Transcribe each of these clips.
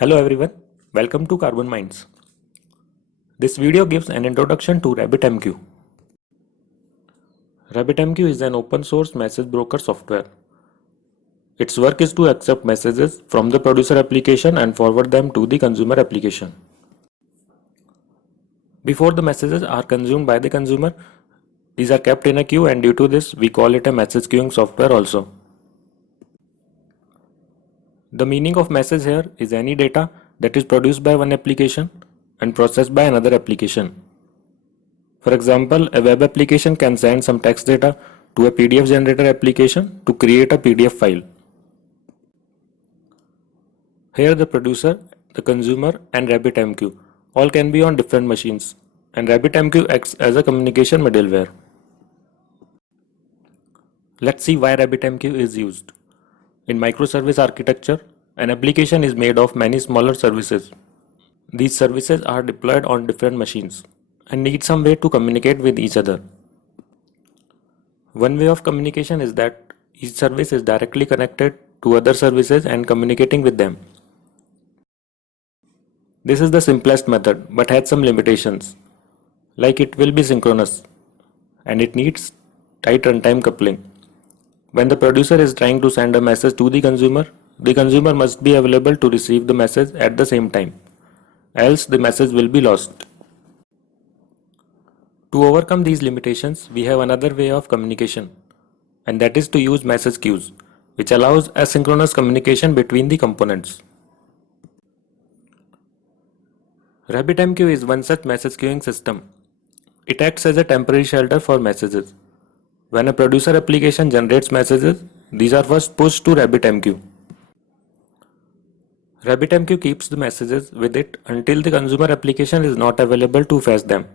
Hello everyone, welcome to Carbon Minds. This video gives an introduction to RabbitMQ. RabbitMQ is an open source message broker software. Its work is to accept messages from the producer application and forward them to the consumer application. Before the messages are consumed by the consumer, these are kept in a queue, and due to this we call it a message queuing software also. The meaning of message here is any data that is produced by one application and processed by another application. For example, a web application can send some text data to a PDF generator application to create a PDF file. Here the producer, the consumer and RabbitMQ all can be on different machines, and RabbitMQ acts as a communication middleware. Let's see why RabbitMQ is used. In microservice architecture, an application is made of many smaller services. These services are deployed on different machines and need some way to communicate with each other. One way of communication is that each service is directly connected to other services and communicating with them. This is the simplest method but has some limitations, like it will be synchronous and it needs tight runtime coupling. When the producer is trying to send a message to the consumer must be available to receive the message at the same time, else the message will be lost. To overcome these limitations, we have another way of communication, and that is to use message queues, which allows asynchronous communication between the components. RabbitMQ is one such message queuing system. It acts as a temporary shelter for messages. When a producer application generates messages, these are first pushed to RabbitMQ. RabbitMQ keeps the messages with it until the consumer application is not available to fetch them.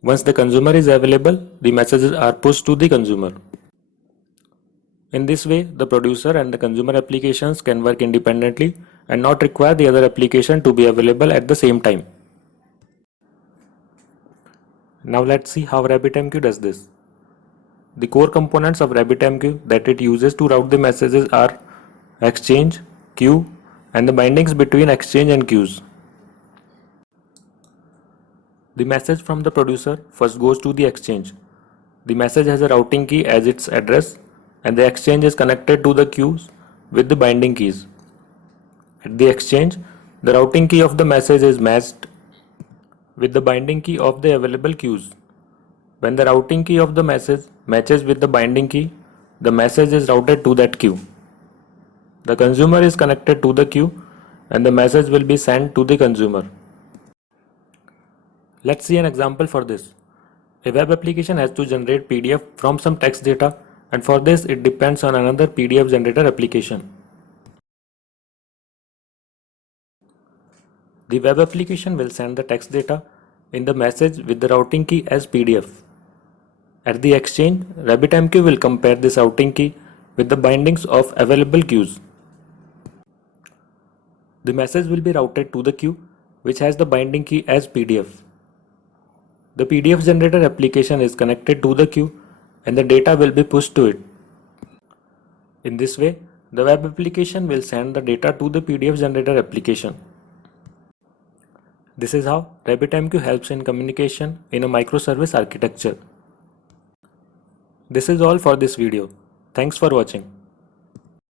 Once the consumer is available, the messages are pushed to the consumer. In this way, the producer and the consumer applications can work independently and not require the other application to be available at the same time. Now let's see how RabbitMQ does this. The core components of RabbitMQ that it uses to route the messages are exchange, queue, and the bindings between exchange and queues. The message from the producer first goes to the exchange. The message has a routing key as its address, and the exchange is connected to the queues with the binding keys. At the exchange, the routing key of the message is matched with the binding key of the available queues. When the routing key of the message matches with the binding key, the message is routed to that queue. The consumer is connected to the queue and the message will be sent to the consumer. Let's see an example for this. A web application has to generate PDF from some text data, and for this it depends on another PDF generator application. The web application will send the text data in the message with the routing key as PDF. At the exchange, RabbitMQ will compare this routing key with the bindings of available queues. The message will be routed to the queue, which has the binding key as PDF. The PDF generator application is connected to the queue and the data will be pushed to it. In this way, the web application will send the data to the PDF generator application. This is how RabbitMQ helps in communication in a microservice architecture. This is all for this video. Thanks for watching.